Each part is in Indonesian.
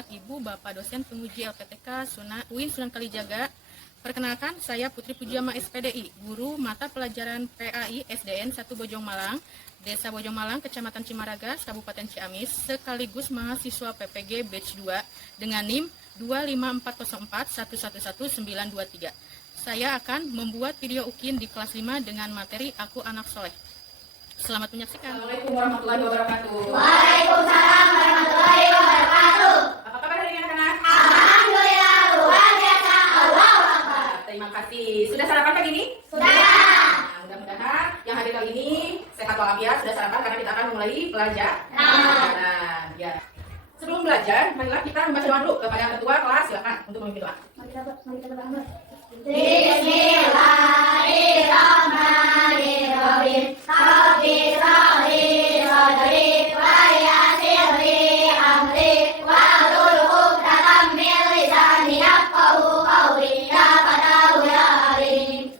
Muhammad, Ibu, Bapak dosen penguji LPTK UIN Sunan Kalijaga. Perkenalkan, saya Putri Pujiama SPDI, guru mata pelajaran PAI SDN 1 Bojong Malang, Desa Bojong Malang, Kecamatan Cimaragas, Kabupaten Ciamis, sekaligus mahasiswa PPG Batch 2 dengan NIM 25404111923. Saya akan membuat video UKIN di kelas 5 dengan materi Aku Anak Soleh. Selamat menyaksikan. Assalamualaikum warahmatullahi wabarakatuh. Waalaikumsalam warahmatullahi wabarakatuh. Apa kabar hari ini anak-anak? Alhamdulillah luar biasa. Allahu Akbar. Terima kasih. Sudah sarapan pagi ini? Sudah. Nah, mudah-mudahan yang hadir kali ini sehat walafiat, sudah sarapan karena kita akan mulai belajar. Nah, ya. Sebelum belajar, marilah kita membaca doa dulu kepada ketua kelas. Silakan untuk memimpin doa. Bismillahirrahmanirrahim. Rabbi shrahli sadri wa yassir li amri wahlul 'uqdatam min lisani yafqahu qawli. Ya Fatahu ya Alim.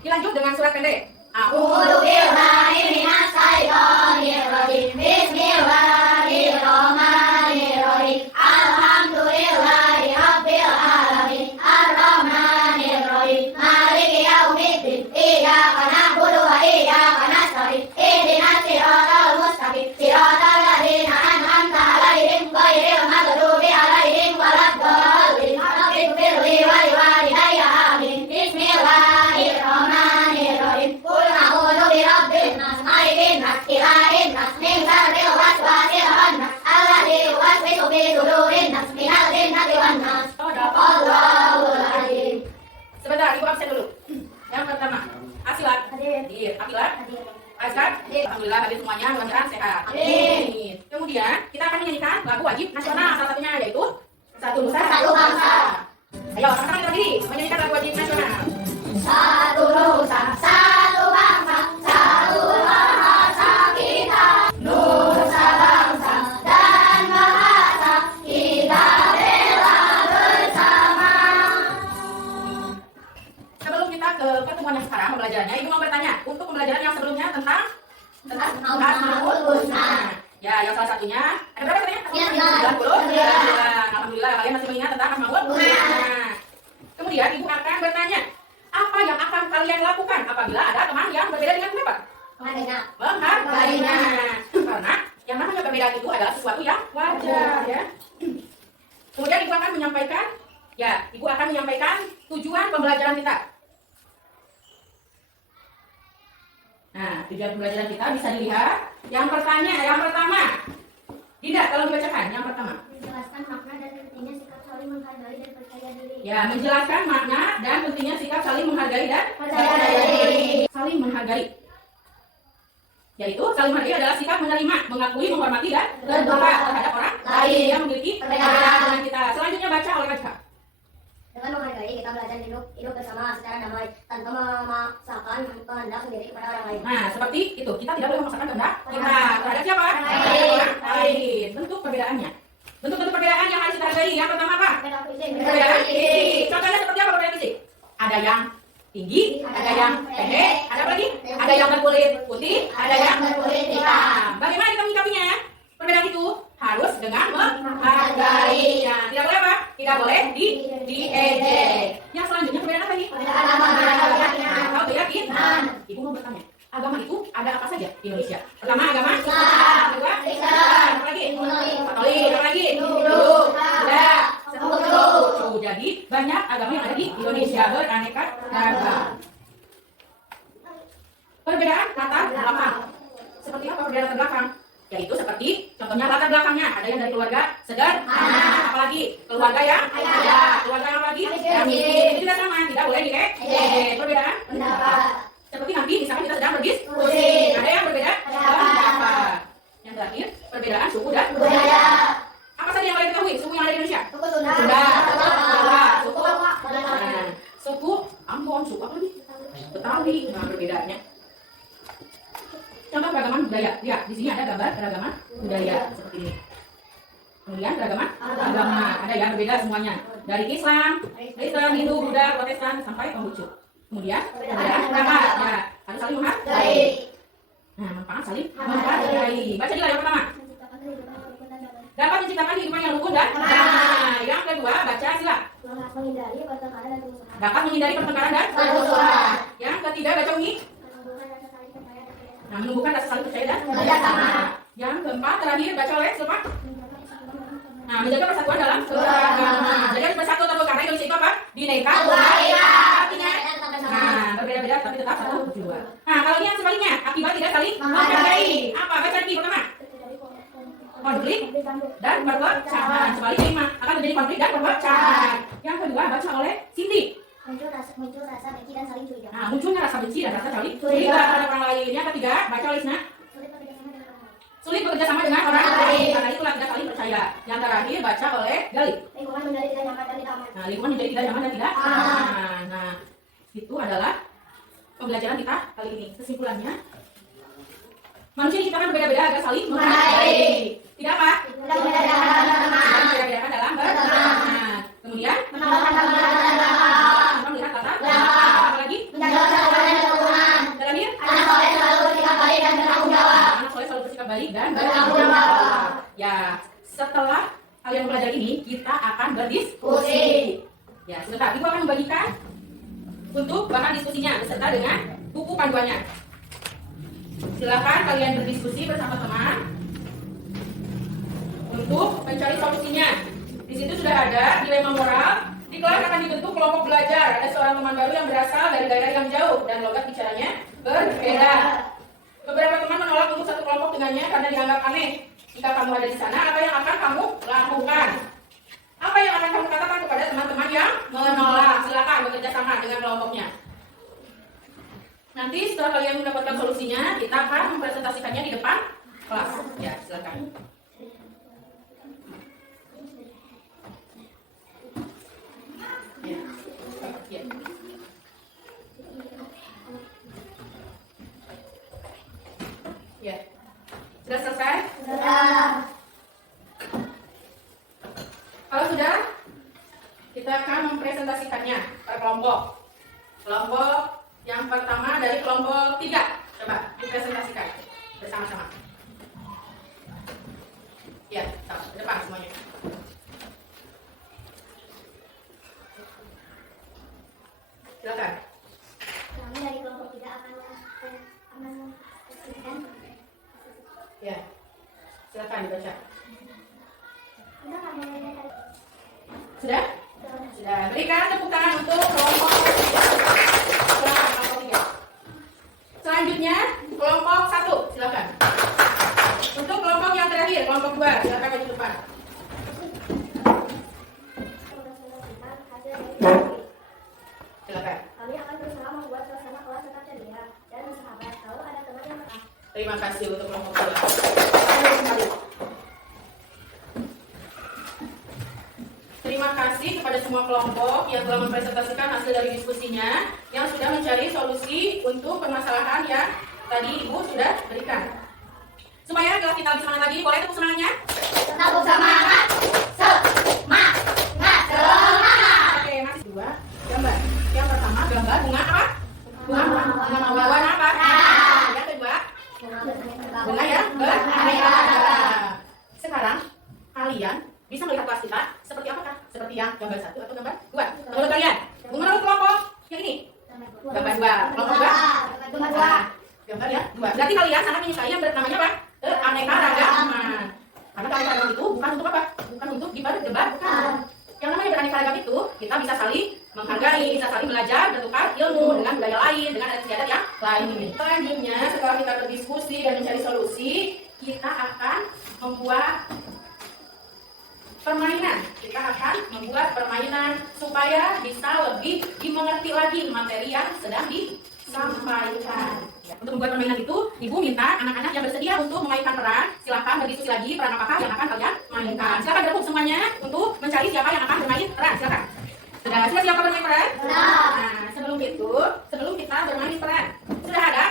Dilanjut dengan surat pendek. A'udzu billahi minas syaitonir rajim. Bismillahirrahmanirrahim. Alhamdulillahi rabbil alamin. Arrahmanir rahim. Maliki yaumiddin. Iyyaka na'budu wa iyyaka nasta'in. Ihdinas siratal mustaqim. Siratal ladzina an'amta 'alaihim ghairil maghdubi 'alaihim waladdallin. Rabbighfirli wa liwalidayya. Amin. Bismillahirrahmanirrahim. Qul a'udzu birabbin nas, malikin nas, ilahin nas, min syarril waswasil khannas, alladzi yuwaswisu fi sudurin nas, minal jinnati wan nas. Shadaqallahul azim. Sebentar, Ibu absen dulu. Yang pertama, Asilat. Hadir. Akilat. Aisyah. Alhamdulillah hadir semuanya, mudah-mudahan sehat. Amin. Kemudian kita akan menyanyikan lagu wajib nasional, salah satunya yaitu Satu Nusa Satu Bangsa. Ayo, sama-sama kita berdiri menyanyikan lagu wajib nasional. Satu nusa, satu bangsa, satu bahasa kita. Nusa bangsa dan bahasa kita bela bersama. Sebelum kita ke pertemuan yang sekarang pembelajarannya, Ibu mau bertanya untuk pembelajaran yang sebelumnya tentang Asmaul Husna. Ya, yang salah satunya ada berapa katanya? 99. Alhamdulillah kalian masih mengingat tentang Asmaul Husna. Kemudian Ibu akan bertanya, apa yang akan kalian lakukan apabila ada teman yang berbeda dengan pendapat? Menghargainya. Karena yang namanya perbedaan itu adalah sesuatu yang wajar, ya. Kemudian Ibu akan menyampaikan tujuan pembelajaran kita. Nah, tujuan pembelajaran kita bisa dilihat. Yang pertama, Dinda, kalau dibacakan yang pertama. Menjelaskan makna dan pentingnya sikap saling menghargai dan percaya diri. Ya, menjelaskan makna dan pentingnya sikap saling menghargai dan Percaya diri. saling menghargai. Yaitu saling menghargai adalah sikap menerima, mengakui, menghormati dan berdoa terhadap orang lain yang memiliki perbedaan dengan kita. Selanjutnya baca oleh Kak. Dengan menghargai, kita belajar hidup bersama secara damai tanpa memaksakan kehendak sendiri kepada orang lain. Nah, seperti itu. Kita tidak boleh memaksakan kehendak kita terhadap siapa? Lain. Orang lain. Bentuk perbedaannya. Bentuk-bentuk perbedaan yang harus kita hargai. Yang pertama apa? Perbedaan fisik. Contohnya seperti apa perbedaan fisik? Ada yang tinggi, ada yang pendek, ada apa lagi? Ada yang berkulit putih, ada yang berkulit hitam. Bagaimana kita menyikapinya? Perbedaan itu harus dengan menghargai. Nah, tidak boleh apa? Tidak boleh diejek. Yang selanjutnya perbedaan apa nih? Perbedaan agama. Kau keyakinan. Ibu mau bertanya, agama itu ada apa saja di Indonesia? Pertama agama Islam. kedua Kristen. apa lagi? Katolik. Katolik, apa lagi? Hindu. Buddha, Sekutu. Jadi banyak agama yang ada di Indonesia, beraneka ragam. Perbedaan latar belakang. Seperti apa perbedaan latar belakang? Yaitu seperti contohnya latar belakangnya ada yang dari keluarga sederhana, apalagi keluarga yang kaya, keluarga yang lagi yang miskin. Itu tidak sama, tidak boleh diejek. Perbedaan Pendapat. seperti nanti misalkan kita sedang berdiskusi, ada yang berbeda Pendapat. Yang terakhir perbedaan suku dan Budaya. apa saja yang kalian ketahui suku yang ada di Indonesia? Suku Sunda. Sunda, Jawa, suku Nah, suku Ambon, suku apa lagi? Betawi. Nah, perbedaannya. Contoh keragaman budaya. Ya, di sini ada gambar keragaman budaya seperti ini. Kemudian keragaman agama. Ada yang berbeda semuanya. Dari Islam, Kristen, Hindu, Buddha, Protestan sampai Konghucu. Kemudian perbedaan pendapat. Ya, harus saling menghargai. Nah, manfaat saling menghargai. Baca juga yang pertama. Dapat menciptakan kehidupan yang rukun dan damai. Yang kedua, baca sila. Menghindari pertengkaran dan kerusuhan. Dapat menghindari pertengkaran dan kerusuhan. Yang ketiga, baca Umi. Nah, menumbuhkan rasa saling percaya dan kerjasama. Yang keempat, terakhir, baca oleh siapa? Nah, menjaga persatuan dalam keberagaman. Jadi harus bersatu terus karena Indonesia itu apa? Bineka Tunggal Ika. Artinya, nah, berbeda-beda tapi tetap satu tujuan. Nah, kalau ini yang sebaliknya, akibat tidak saling menghargai. Apa? Baca lagi pertama. Konflik dan perpecahan. Sebaliknya Ima akan terjadi konflik dan perpecahan. Yang kedua, baca oleh Cindy. Muncul rasa benci dan saling curiga. Nah, munculnya rasa benci dan rasa saling curiga terhadap orang lain. Yang ketiga, baca oleh Isna. Sulit bekerja sama dengan orang lain. Karena itulah tidak saling percaya. Yang terakhir, baca oleh Gali. Lingkungan menjadi tidak nyaman dan tidak aman. Nah, lingkungan menjadi tidak nyaman dan tidak aman. Nah, itu adalah pembelajaran kita kali ini. Kesimpulannya, manusia diciptakan berbeda-beda agar saling menghargai. Tidak apa? Tidak berbeda-bedakan Berbeda-bedakan dalam berteman. Kemudian, menolak pertengkaran kita melihat latar belakang. apa lagi? Menjaga persatuan dan kerukunan. Terakhir, Anak soleh selalu bersikap baik dan bertanggung jawab. anak soleh selalu bersikap baik dan Bertanggung jawab. Ya, setelah kalian belajar ini, kita akan berdiskusi. Ya, sebentar. Ibu akan membagikan untuk bahan diskusinya beserta dengan buku panduannya. Silakan kalian berdiskusi bersama teman untuk mencari solusinya. Di situ sudah ada dilema moral. Di kelas akan dibentuk kelompok belajar. Ada seorang teman baru yang berasal dari daerah yang jauh dan logat bicaranya berbeda. Beberapa teman menolak untuk satu kelompok dengannya karena dianggap aneh. Jika kamu ada di sana, apa yang akan kamu lakukan? Apa yang akan kamu katakan kepada teman-teman yang menolak? Silakan bekerja sama dengan kelompoknya. Nanti setelah kalian mendapatkan solusinya, kita akan mempresentasikannya di depan kelas. Ya, silakan. Ya. Ya. Ya. Sudah selesai? Sudah. Kalau sudah, kita akan mempresentasikannya per kelompok. Kelompok yang pertama dari kelompok 3. Coba dipresentasikan bersama-sama. Ya, ke depan semuanya. Silakan. Kami dari kelompok 3 akan mempresentasikan. Ya, silakan dibaca. Sudah? Sudah. Berikan tepuk tangan untuk kelompok 3. Selanjutnya, kelompok 1. Silakan. Untuk kelompok yang terakhir, kelompok 2. Silakan maju depan. Silakan. Kami akan berusaha membuat suasana kelas tetap ceria dan bersahabat kalau ada teman yang menang. Terima kasih untuk kelompok 2. Terima kasih kepada semua kelompok yang telah mempresentasikan hasil dari diskusinya, yang sudah mencari solusi untuk permasalahan yang tadi Ibu sudah berikan. Supaya kelas kita lebih semangat lagi, boleh tepuk semangatnya? Tepuk semangat. Semangat. Semangat. Oke, masih 2 gambar. Yang pertama gambar bunga apa? Bunga mawar. Warna apa? Yang kedua bunga ya beraneka. Sekarang kalian bisa melihat kelas kita seperti apakah? Seperti yang gambar 1 atau gambar 2? Menurut kalian, menurut kelompok yang ini? Gambar 2. Kelompok 2? Gambar ya 2. Berarti kalian sangat menyukai yang namanya apa? Aneka ragaman. Karena aneka ragam itu bukan untuk apa? Bukan untuk diperdebat, bukan. Yang namanya beraneka ragam itu kita bisa saling menghargai, bisa saling belajar, bertukar ilmu dengan budaya lain, dengan adat istiadat yang lain. Selanjutnya, setelah kita berdiskusi dan mencari solusi, kita akan membuat permainan. Kita akan membuat permainan supaya bisa lebih dimengerti lagi materi yang sedang disampaikan. Ya, untuk membuat permainan itu, Ibu minta anak-anak yang bersedia untuk memainkan peran, silakan berdiskusi lagi peran apakah yang akan kalian mainkan. Silakan gabung semuanya untuk mencari siapa yang akan bermain peran. Silakan. Sudah siap bermain peran? Nah, sebelum kita bermain peran,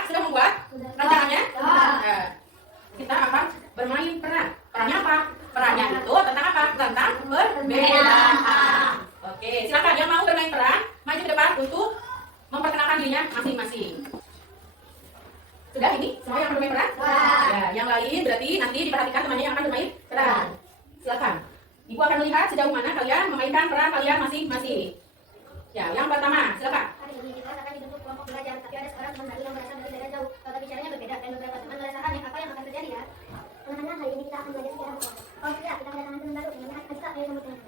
sudah membuat rancangannya? Nah, kita akan bermain peran. Perannya apa? Perannya itu tentang apa? Tentang perbedaan. Oke, silakan yang mau bermain peran, maju ke depan untuk memperkenalkan dirinya masing-masing. Sudah ini? Semua yang bermain peran? Ya, yang lain berarti nanti diperhatikan temannya yang akan bermain peran. Silakan. Ibu akan melihat sejauh mana kalian memainkan peran kalian masing-masing. Ya, yang pertama, silakan. Hari ini di kelas akan dibentuk kelompok belajar, tapi ada seorang teman baru yang berasal dari daerah jauh. Tata bicaranya berbeda dan beberapa teman merasa aneh. Apa yang akan terjadi ya? Teman-teman, hari ini kita akan belajar sejarah Bogor. Oh iya, kita kedatangan teman baru. Namanya Adika. Ayo sambut teman.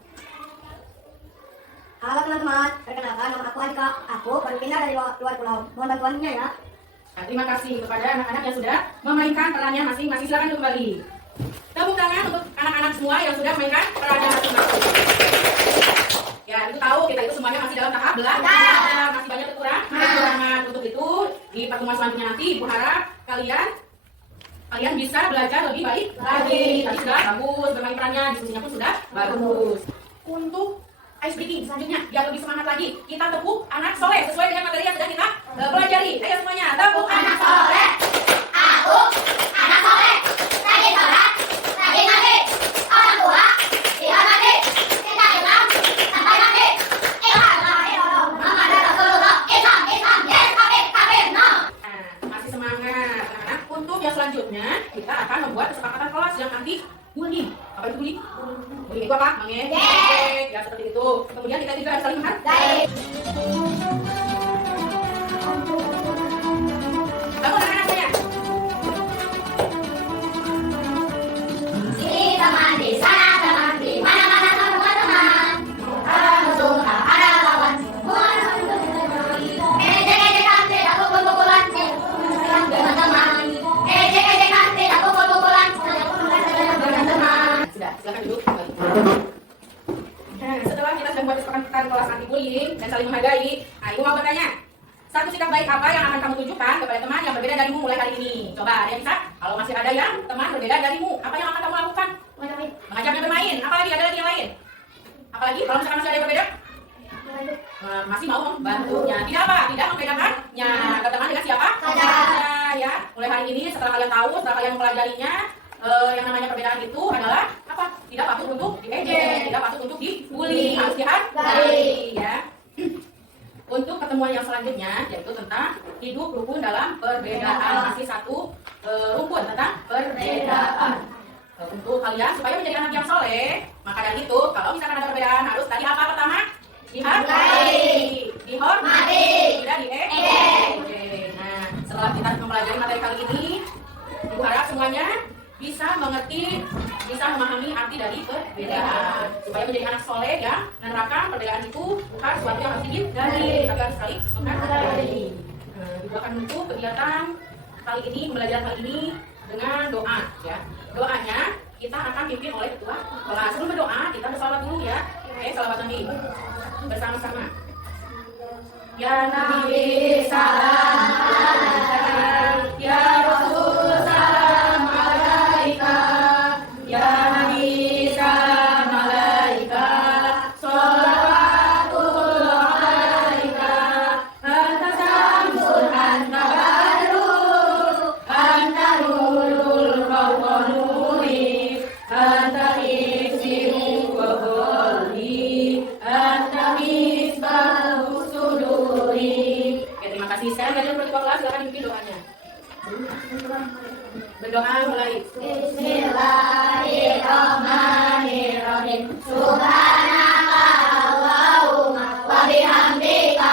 Halo teman-teman, perkenalkan nama aku Adika. Aku baru pindah dari luar pulau. Mohon bantuannya ya. Nah, terima kasih kepada anak-anak yang sudah memainkan perannya masing-masing. Silakan kembali. Tepuk tangan untuk anak-anak semua yang sudah memainkan perannya masing-masing. Ya, itu tahu kita itu semuanya masih dalam tahap belajar, masih banyak kekurangan. Untuk itu di pertemuan selanjutnya nanti Ibu harap kalian bisa belajar lebih baik lagi. Tadi sudah bagus bermain perannya, diskusinya pun sudah bagus. Untuk ice breaking selanjutnya biar lebih semangat lagi, kita tepuk anak soleh sesuai dengan materi yang sudah kita pelajari. Ayo semuanya tepuk anak soleh. Aku anak soleh, rajin sholat, rajin ngaji, orang tua dihormati, cinta Islam sampai mati. Ilah Muhammad Rasulullah, Islam, yes, kafir, no. Nah, masih semangat anak-anak. Untuk yang selanjutnya kita akan membuat kesepakatan kelas yang anti bullying. Apa itu bullying? Bullying itu apa? Mengejek, ya seperti itu. Kemudian kita juga harus saling menghargai. Bangun anak-anaknya. Sini teman, di sana teman, di mana-mana semua teman. Ada musuh, ada lawan, semua ejek-ejekan tidak pukul-pukulan, teman-teman. Ejek-ejekan tidak pukul-pukulan, teman-teman. Sudah, silakan duduk kembali. Nah, setelah kita sudah membuat kesepakatan kelas anti bullying dan saling menghargai, nah, Ibu mau bertanya, satu sikap baik apa yang akan kamu tunjukkan kepada teman yang berbeda darimu mulai hari ini? Coba, ada yang bisa? Kalau masih ada yang teman berbeda darimu, apa yang akan kamu lakukan? Mengajaknya bermain. Apalagi ada lagi yang lain? Apalagi kalau misalkan masih ada yang berbeda? Masih mau membantunya. Tidak apa? Tidak membedakannya. Berteman dengan siapa? Saja. Ya, mulai hari ini setelah kalian tahu, setelah kalian mempelajarinya, yang namanya perbedaan itu adalah apa? Tidak patut untuk diejek, tidak patut untuk dibully, harus dihargai, ya. Untuk pertemuan yang selanjutnya yaitu tentang hidup rukun dalam perbedaan, masih satu rukun tentang perbedaan. Untuk kalian supaya menjadi anak yang soleh, maka dari itu kalau misalkan ada perbedaan harus tadi apa pertama? Dihargai, dihormati, tidak diejek. Nah, setelah kita mempelajari materi kali ini, Ibu harap semuanya bisa mengerti, bisa memahami arti dari perbedaan supaya menjadi anak soleh yang menerapkan perbedaan itu bukan sesuatu yang harus dihindari, tapi harus sekali menghargai. Ibu akan menutup kegiatan kali ini, belajar kali ini dengan doa, ya. Doanya kita akan pimpin oleh ketua kelas. Sebelum berdoa kita bersalawat dulu, ya. Oke, salawat Nabi bersama-sama. Ya Nabi salam alaika, ya Rasul salam alaika, ya Nabi salam alaika, sholawatullah alaika, anta samsul anta badru, anta nurul fawqa nuri, anta iksiru wa qolli, anta misbahu suduri. Oke, terima kasih. Sekarang kalian berdua kelas, silakan dipimpin doanya. Berdoa mulai. Bismillahirrahmanirrahim. Subhanaka Allahumma wa bihamdika